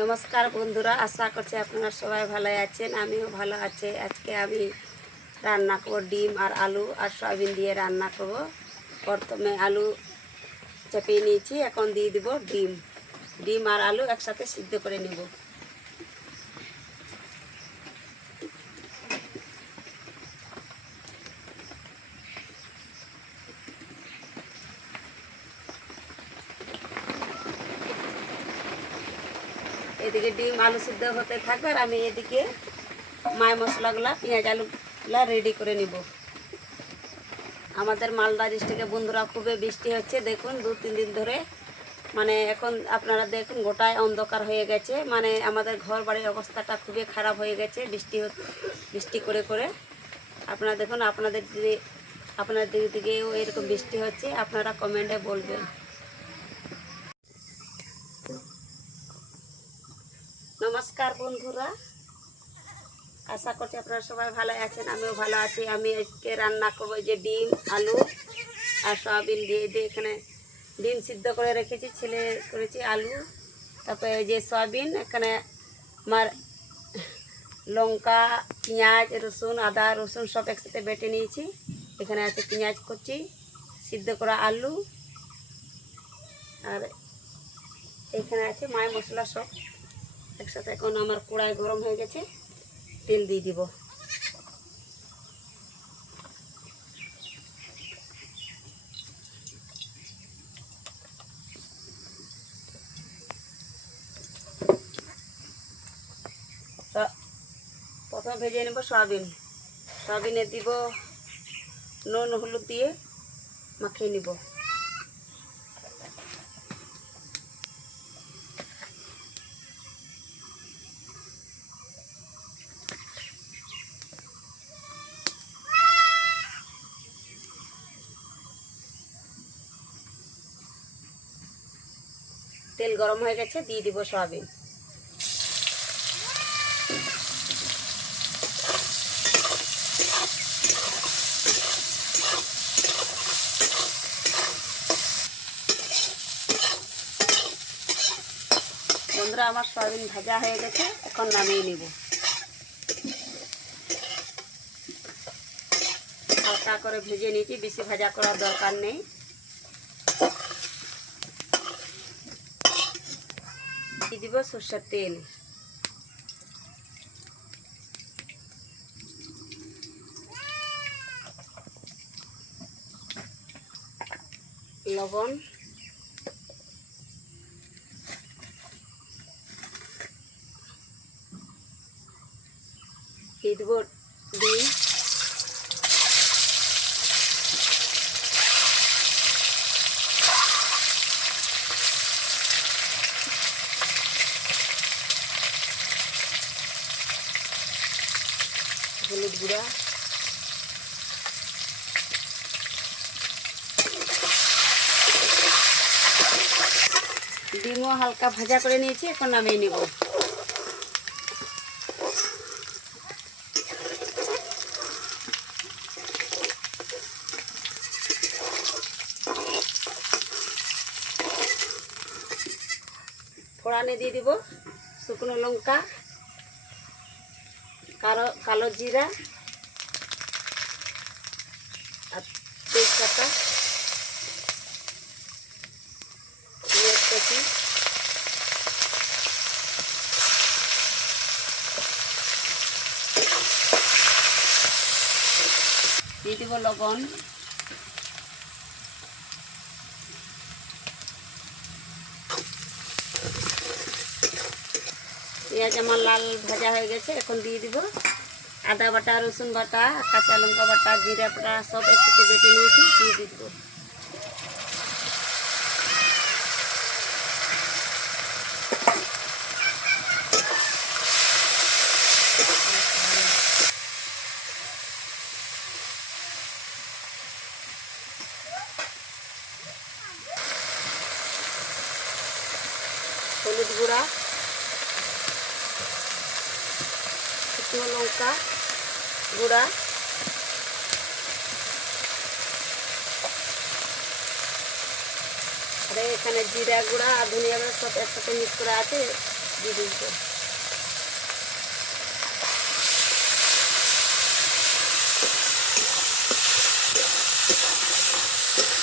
নমস্কার বন্ধুরা, আশা করছি আপনারা সবাই ভালো আছেন। আমিও ভালো আছি। আজকে আমি রান্না করব ডিম আর আলু আর সয়াবিন দিয়ে রান্না করব। প্রথমে আলু চেপে নিয়েছি, এখন দিয়ে দিব ডিম। ডিম আর আলু একসাথে সিদ্ধ করে নেব। এদিকে ডিম আলু সিদ্ধ হতে থাকবে আর আমি এদিকে মায় মশলাগুলো পেঁয়াজ আলুগুলো রেডি করে নিব। আমাদের মালদা ডিস্ট্রিক্টে বন্ধুরা খুবই বৃষ্টি হচ্ছে। দেখুন 2-3 দিন ধরে এখন আপনারা দেখুন গোটায় অন্ধকার হয়ে গেছে। আমাদের ঘর বাড়ির অবস্থাটা খুবই খারাপ হয়ে গেছে বৃষ্টি করে করে। আপনারা দেখুন, আপনাদের দিকেও এরকম বৃষ্টি হচ্ছে, আপনারা কমেন্টে বলবেন। নমস্কার বন্ধুরা, আশা করছি আপনারা সবাই ভালো আছেন। আমিও ভালো আছি। আমি আজকে রান্না করবো যে ডিম আলু আর সয়াবিন দিয়ে এখানে ডিম সিদ্ধ করে রেখেছি, ছেলে করেছি আলু, তারপরে এই যে সয়াবিন। এখানে আমার লঙ্কা, পেঁয়াজ, রসুন, আদা রসুন সব একসাথে বেটে নিয়েছি। এখানে আছে পেঁয়াজ কুচি, সিদ্ধ করা আলু, আর এখানে আছে মায় মশলা সব একসাথে। এখন আমার কড়াই গরম হয়ে গেছে, তেল দিয়ে দিব। প্রথমে ভেজে নেব সয়াবিনে দিব নুন হলুদ দিয়ে মাখিয়ে নিব। তেল গরম হয়ে গেছে, দিয়ে দিব সয়াবিন। বন্ধুরা, আমার সয়াবিন ভাজা হয়ে গেছে, এখন নামিয়ে নিব। হালকা করে ভেজে নিয়েছি, বেশি ভাজা করার দরকার নেই। দিয়ে দিব সরষের তেল, লবণ, দিয়ে দেব ডিম, হলুদ গুঁড়া, ডিমও হালকা ভাজা করে নিয়েছি, এখন নামিয়ে নিব। ফোড়নে দিয়ে দিব শুকনো লঙ্কা, কালো জিরা আর তেজপাতা, পেঁয়াজ কুচি, দিয়ে দিব লবণ, পেঁয়াজ আমার লাল ভাজা হয়ে গেছে, এখন দিয়ে দিব আদা বাটা, রসুন বাটা, কাঁচা লঙ্কা বাটা, জিরা বাটা সব একসাথে বেটে নিয়েছি, দিয়ে দিব। হলুদ গুঁড়া, শুকনো লঙ্কা গুঁড়া, আর এখানে জিরা গুঁড়া আর ধনিয়া গুঁড়া সব একসাথে মিক্স করা আছে, দিয়ে দিয়েছে।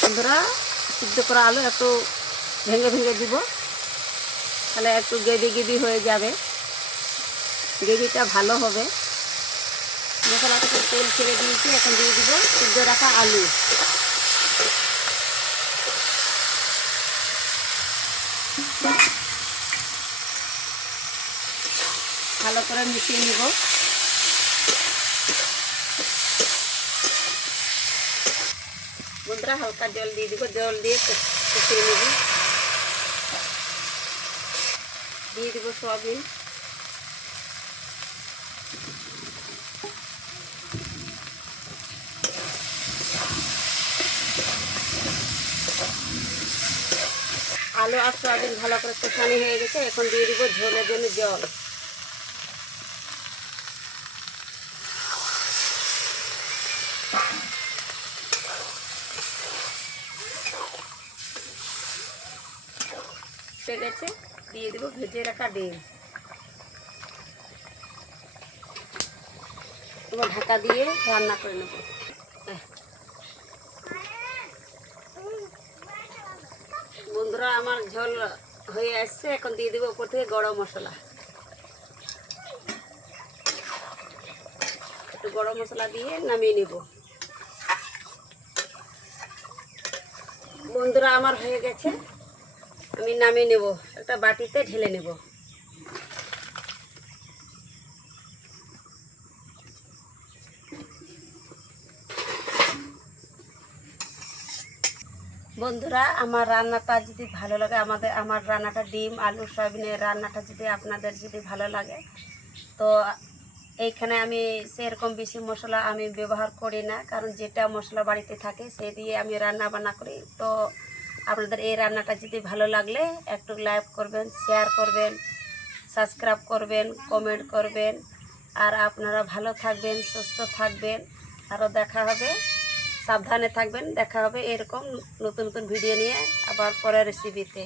বন্ধুরা সিদ্ধ করা আলু একটু ভেঙে ভেঙে দিব, তাহলে একটু গেদি গেদি হয়ে যাবে, গ্রেভিটা ভালো হবে। মশলাটাকে তেল ছেড়ে দিয়েছি, এখন দিয়ে দিব সিদ্ধ রাখা আলু। ভালো করে মিশিয়ে নিব। বন্ধুরা হালকা জল দিয়ে দিব, জল দিয়ে কষিয়ে নেব। দিয়ে দিব সয়াবিন, আলু আর সয়াবিন ভালো করে কষানি হয়ে গেছে, এখন দিয়ে দিব ঝোলের জন্য জল। হয়ে গেছে, দিয়ে দিব ভেজে রাখা ডিম। এবার ঢাকা দিয়ে রান্না করে নেব। বন্ধুরা আমার ঝোল হয়ে আসছে, এখন দিয়ে দেবো উপর থেকে গরম মশলা। একটু গরম মশলা দিয়ে নামিয়ে নেব। বন্ধুরা আমার হয়ে গেছে, আমি নামিয়ে নেব, একটা বাটিতে ঢেলে নেব। বন্ধুরা আমার রান্নাটা যদি ভালো লাগে, আমার রান্নাটা ডিম আলু সয়াবিনের রান্নাটা যদি আপনাদের যদি ভালো লাগে, তো এইখানে আমি সেরকম বেশি মশলা আমি ব্যবহার করি না, কারণ যেটা মশলা বাড়িতে থাকে সে দিয়ে আমি রান্না বান্না করি। তো আপনাদের এই রান্নাটা যদি ভালো লাগলে একটু লাইক করবেন, শেয়ার করবেন, সাবস্ক্রাইব করবেন, কমেন্ট করবেন। আর আপনারা ভালো থাকবেন, সুস্থ থাকবেন। আরও দেখা হবে, সাবধানে থাকবেন। দেখা হবে এরকম নতুন নতুন ভিডিও নিয়ে আবার পরের রেসিপিতে।